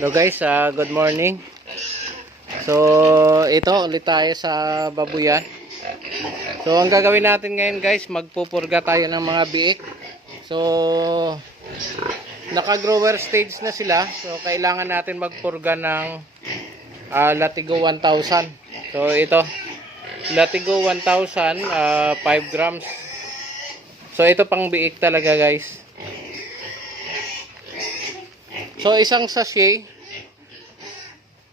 Hello guys, good morning. So, ito ulit tayo sa babuyan. So, ang gagawin natin ngayon guys, magpupurga tayo ng mga biik. So, naka-grower stage na sila. So, kailangan natin magpurga ng Latigo 1000. So, ito, Latigo 1000, 5 grams. So, ito pang biik talaga guys. So, isang sachet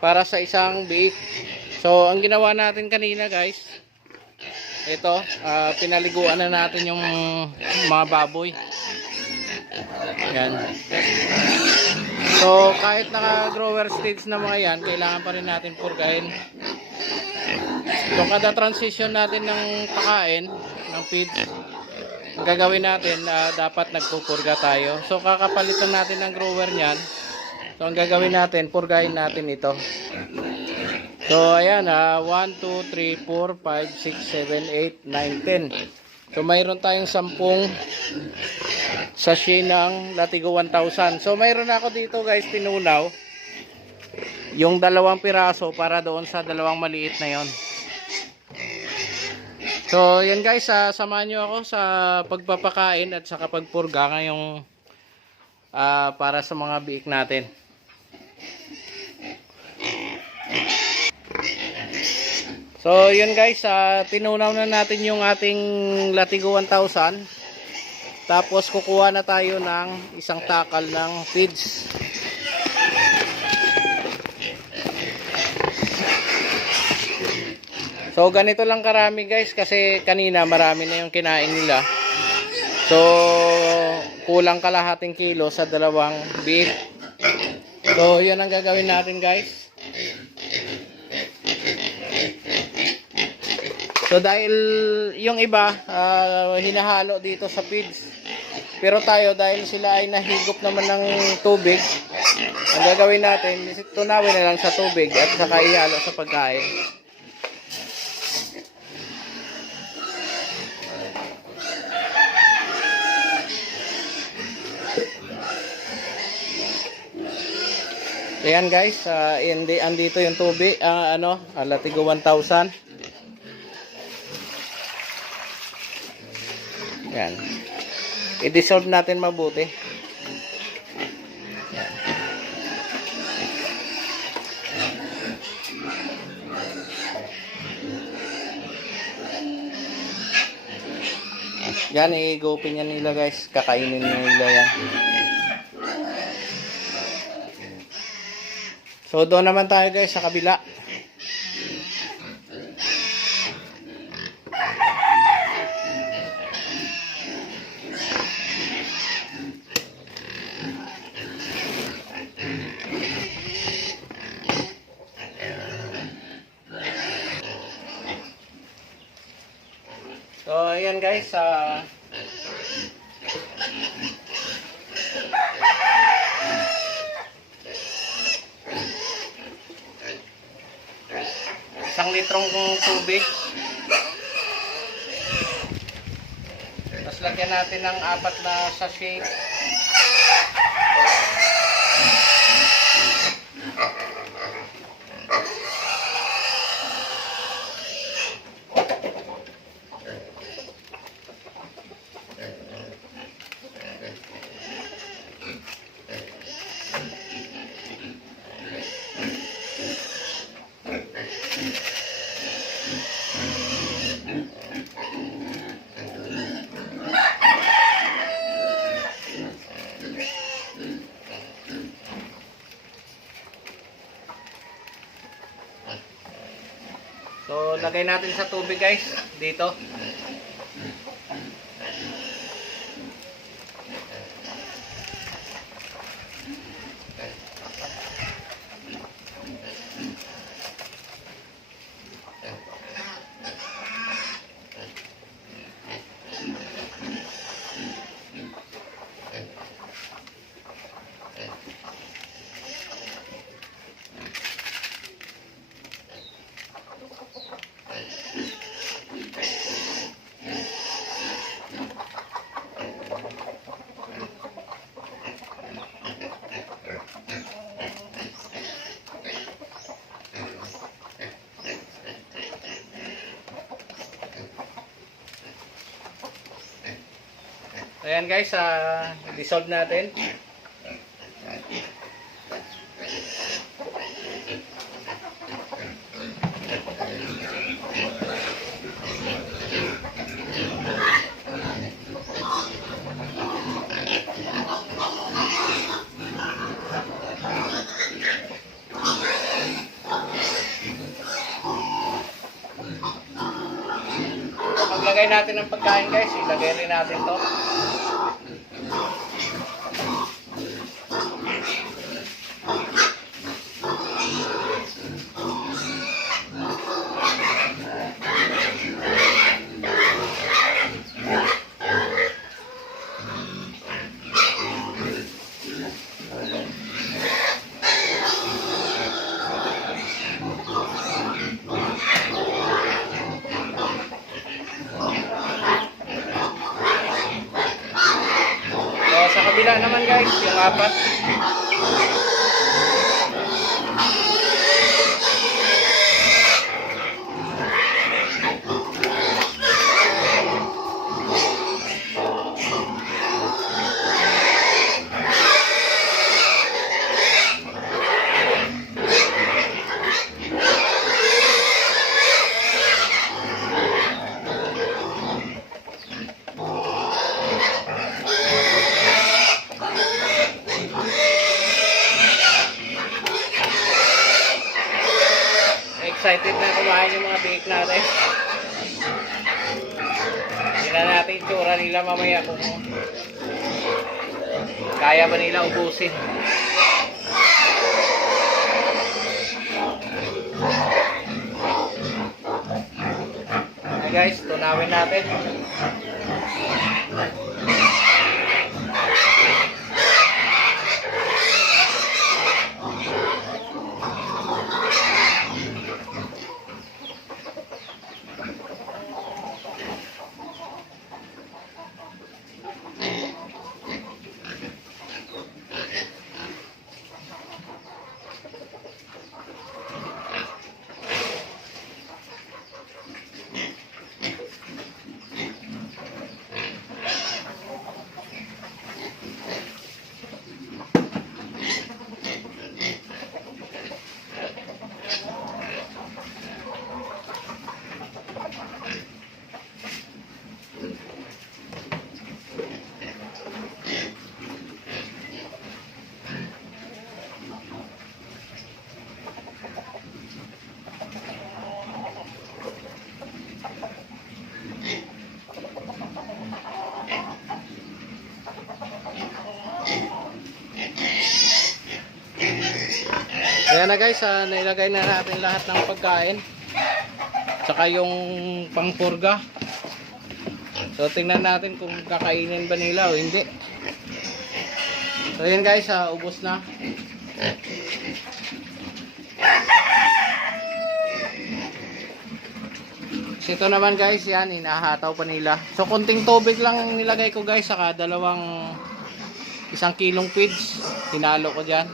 para sa isang biik. So, ang ginawa natin kanina guys, ito, pinaliguan na natin yung mga baboy. Yan. So, kahit naka-grower stage na mga yan, kailangan pa rin natin purgahin. So, kada transition natin ng pakain, ng feed, ang gagawin natin, dapat nagpupurga tayo. So, kakapalitan natin ng grower niyan. So, ang gagawin natin, purgahin natin ito. So, ayan, 1, 2, 3, 4, 5, 6, 7, 8, 9, 10. So, mayroon tayong 10 sachet ng Latigo 1000. So, mayroon ako dito guys, tinunaw. Yung 2 piraso para doon sa 2 maliit na yon. So, yan guys, samahan nyo ako sa pagpapakain at sa pagpurga ngayong para sa mga biik natin. So, yun guys, tinunaw na natin yung ating Latigo 1000. Tapos, kukuha na tayo ng isang takal ng feeds. So, ganito lang karami guys, kasi kanina marami na yung kinain nila. So, kulang kalahating kilo sa 2 biik. So, yun ang gagawin natin guys. So, dahil yung iba, hinahalo dito sa feeds. Pero tayo, dahil sila ay nahigop naman ng tubig, ang gagawin natin, tunawin na lang sa tubig at saka ihalo sa pagkain. Ayan guys, andito yung tubig, Latigo 1000. Yan. I-dissolve natin mabuti. Yan, i-gopin yan nila guys. Kakainin nila yan. So, doon naman tayo guys sa kabila. So, ayan guys, isang litrong tubig. Tapos lagyan natin ng 4 na sachet. So, lagay natin sa tubig guys, dito. Ayan guys, dissolve natin. Paglagay natin ng pagkain guys, ilagay rin natin to. Sa kabila naman guys, yung apat. Excited na kumain yung mga bake natin. Tingnan natin yung tsura nila mamaya kung kaya ba nila ubusin. Okay guys, tunawin natin. Ayan na guys, nailagay na natin lahat ng pagkain. Tsaka yung pangpurga. So tingnan natin kung kakainin ba nila o hindi. So ayan guys, ubos na. Ito naman guys, yan, inahataw pa nila. So konting tubig lang nilagay ko guys, saka isang kilong feeds. Hinalo ko dyan.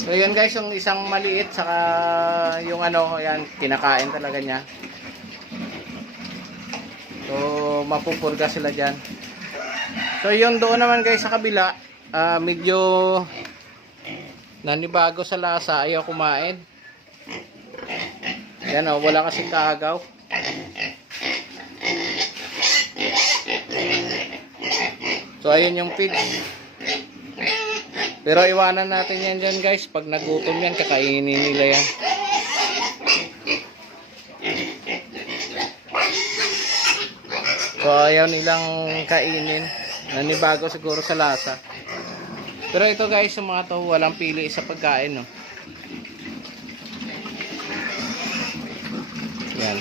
So yun guys, yung isang maliit saka yung yan, kinakain talaga niya. So mapupurga sila dyan. So yun doon naman guys sa kabila, medyo nanibago sa lasa, ayaw kumain. Yan wala kasing kaagaw. So ayun yung feed. Pero iwanan natin yan dyan guys. Pag nagutom yan, kakainin nila yan. So ayaw nilang kainin. Nanibago siguro sa lasa. Pero ito guys, yung mga to, walang pili sa pagkain, no? Yan.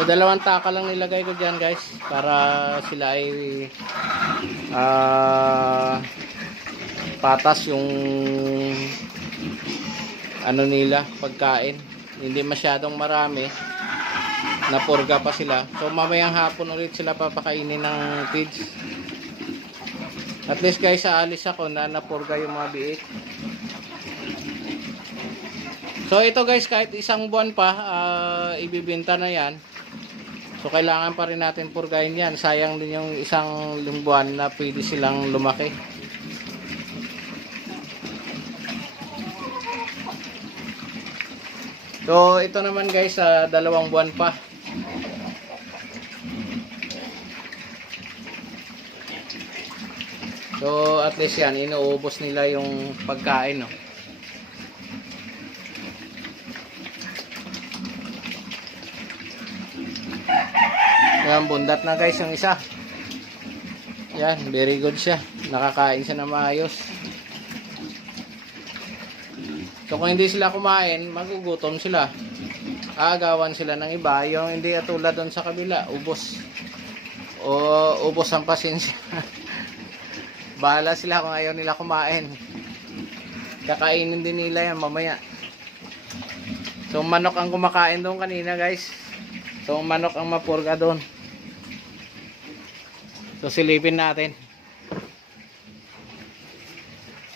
So dalawang taka lang nilagay ko dyan guys, para sila ay patas yung nila pagkain. Hindi masyadong marami napurga pa sila. So mamayang hapon ulit sila papakainin ng feeds. At least guys, aalis ako na napurga yung mga biik. So ito guys, kahit isang buwan pa, ibibenta na yan. So kailangan pa rin natin purgahin yan. Sayang din yung isang buwan na pwede silang lumaki. So ito naman guys, 2 buwan pa. So at least yan, inuubos nila yung pagkain, no. Yan, bundat na guys yung isa. Yan, very good siya. Nakakain siya na maayos. So kung hindi sila kumain, magugutom sila. Aagawan sila ng iba. Yung hindi katulad doon sa kabila, ubos. O ubos ang pasensya. Bahala sila kung ayaw nila kumain. Kakainin din nila yan mamaya. So manok ang kumakain doon kanina guys. So manok ang mapurga doon. So silipin natin.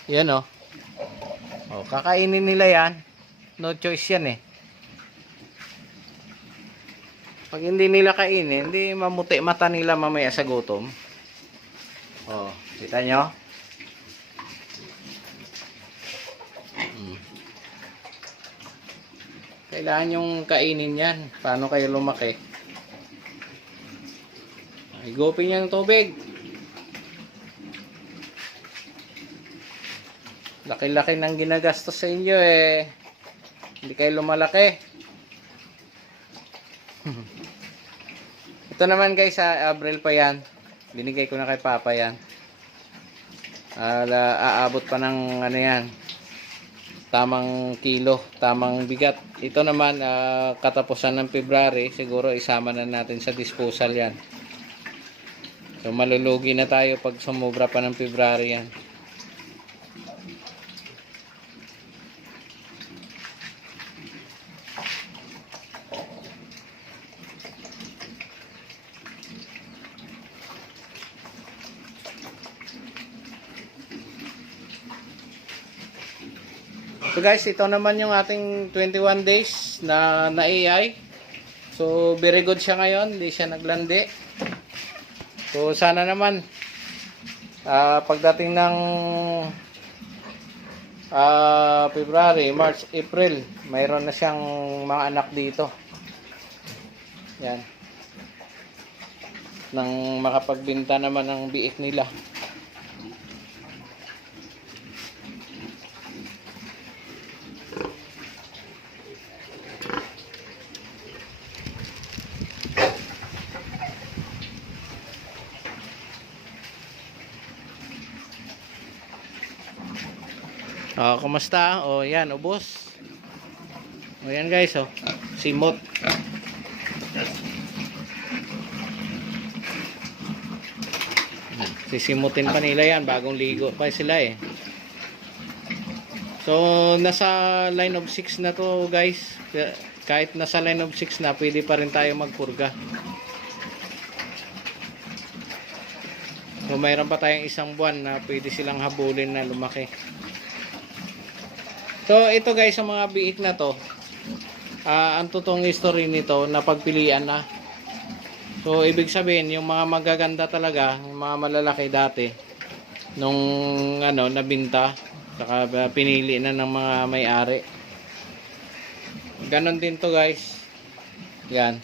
Yan o. Oh, kakainin nila yan. No choice yan eh. Pag hindi nila kainin, hindi mamuti mata nila mamaya sa gutom. Oh, kita nyo? Kailangan yung kainin yan. Paano kayo lumaki? Higupin niya ng tubig. Laki-laki ng ginagastos sa inyo eh. Hindi kayo lumalaki. Ito naman guys, sa Abril pa yan. Binigay ko na kay Papa yan. Aabot pa ng ano yan. Tamang kilo, tamang bigat. Ito naman, katapusan ng February. Siguro isama na natin sa disposal yan. So malulugi na tayo pag sumubra pa ng February yan. So guys, ito naman yung ating 21 days na AI. So very good siya ngayon, hindi siya naglandi. So sana naman pagdating ng February, March, April, mayroon na siyang mga anak dito. Yan. Nang makapagbenta naman ng biik nila. Kumusta? Yan, ubos. Yan guys, simot. Sisimutin pa nila yan, bagong ligo pa sila eh. So, nasa line of 6 na to guys. Kahit nasa line of 6 na, pwede pa rin tayo magpurga. So, mayroon pa tayong isang buwan na pwede silang habulin na lumaki. So ito guys, sa mga biik na to, ang totoong history nito na pagpilian na. So ibig sabihin, yung mga magaganda talaga, yung mga malalaki dati nung nabinta, saka pinili na ng mga may-ari. Ganon din to guys. Yan.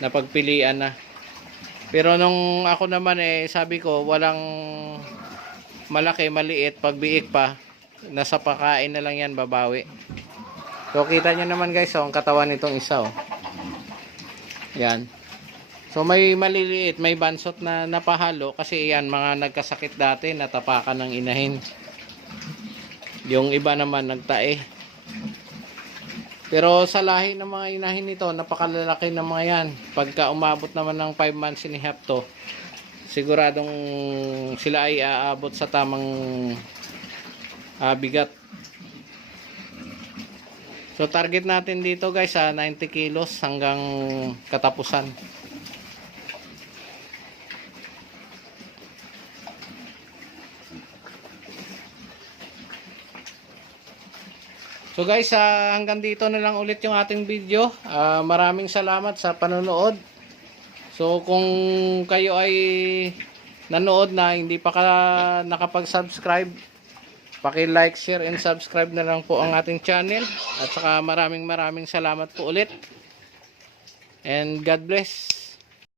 Napagpilian na. Pero nung ako naman sabi ko, walang malaki, maliit, pagbiik pa. Nasa pakain na lang yan, babawi. So kita nyo naman guys, ang katawan nitong isa yan. So may maliliit, may bansot na napahalo kasi yan mga nagkasakit dati, natapakan ng inahin. Yung iba naman nagtae. Pero sa lahi ng mga inahin nito, napakalalaki ng mga yan. Pagka umabot naman ng 5 months and a half to, siguradong sila ay aabot sa tamang bigat. So target natin dito guys sa 90 kilos hanggang katapusan. So guys, hanggang dito na lang ulit yung ating video. Maraming salamat sa panonood. So kung kayo ay nanood na hindi pa nakapag-subscribe, paki-like, share, and subscribe na lang po ang ating channel. At saka maraming salamat po ulit. And God bless.